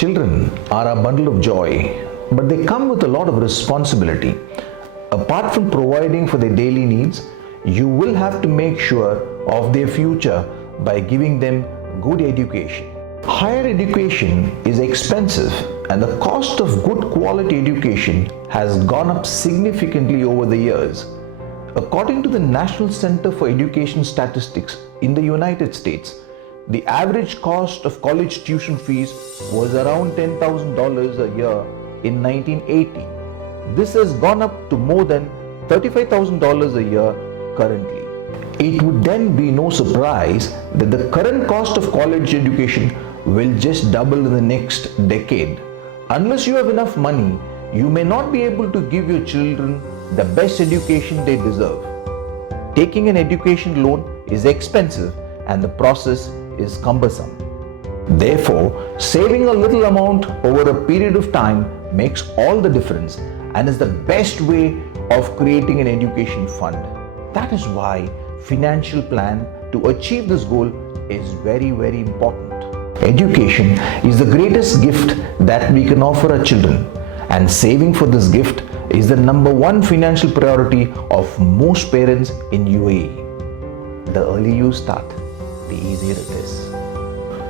Children are a bundle of joy, but they come with a lot of responsibility. Apart from providing for their daily needs, you will have to make sure of their future by giving them good education. Higher education is expensive, and the cost of good quality education has gone up significantly over the years. According to the National Center for Education Statistics in the United States, the average cost of college tuition fees was around $10,000 a year in 1980. This has gone up to more than $35,000 a year currently. It would then be no surprise that the current cost of college education will just double in the next decade. Unless you have enough money, you may not be able to give your children the best education they deserve. Taking an education loan is expensive and the process is cumbersome. Therefore, saving a little amount over a period of time makes all the difference and is the best way of creating an education fund. That is why financial plan to achieve this goal is very, very important. Education is the greatest gift that we can offer our children, and saving for this gift is the number one financial priority of most parents in UAE. The earlier you start, the easier it is.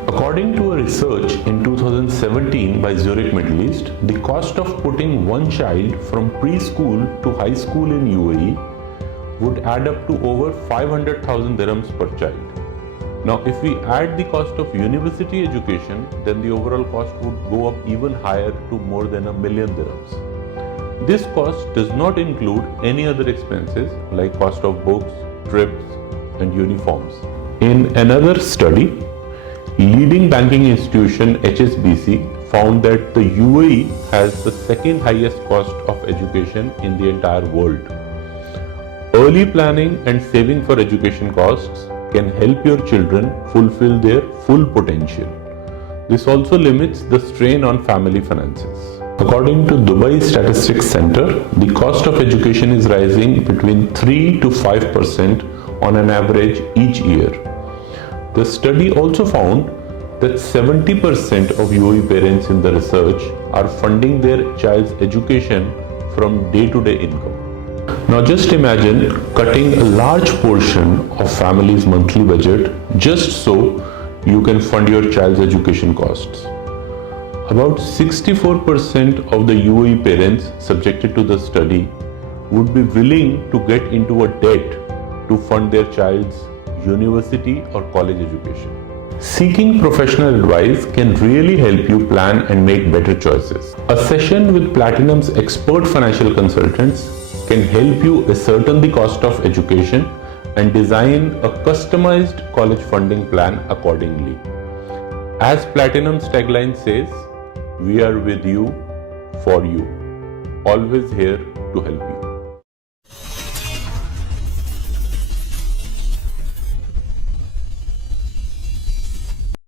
According to a research in 2017 by Zurich Middle East, the cost of putting one child from preschool to high school in UAE would add up to over 500,000 dirhams per child. Now, if we add the cost of university education, then the overall cost would go up even higher to more than $1 million dirhams. This cost does not include any other expenses like cost of books, trips, and uniforms. In another study, leading banking institution HSBC found that the UAE has the second highest cost of education in the entire world. Early planning and saving for education costs can help your children fulfill their full potential. This also limits the strain on family finances. According to Dubai Statistics Center, the cost of education is rising between 3 to 5% on an average each year. The study also found that 70% of UAE parents in the research are funding their child's education from day-to-day income. Now just imagine cutting a large portion of family's monthly budget just so you can fund your child's education costs. About 64% of the UAE parents subjected to the study would be willing to get into a debt to fund their child's university or college education. Seeking professional advice can really help you plan and make better choices. A session with Platinum's expert financial consultants can help you ascertain the cost of education and design a customized college funding plan accordingly. As Platinum's tagline says, we are with you, for you, always here to help you.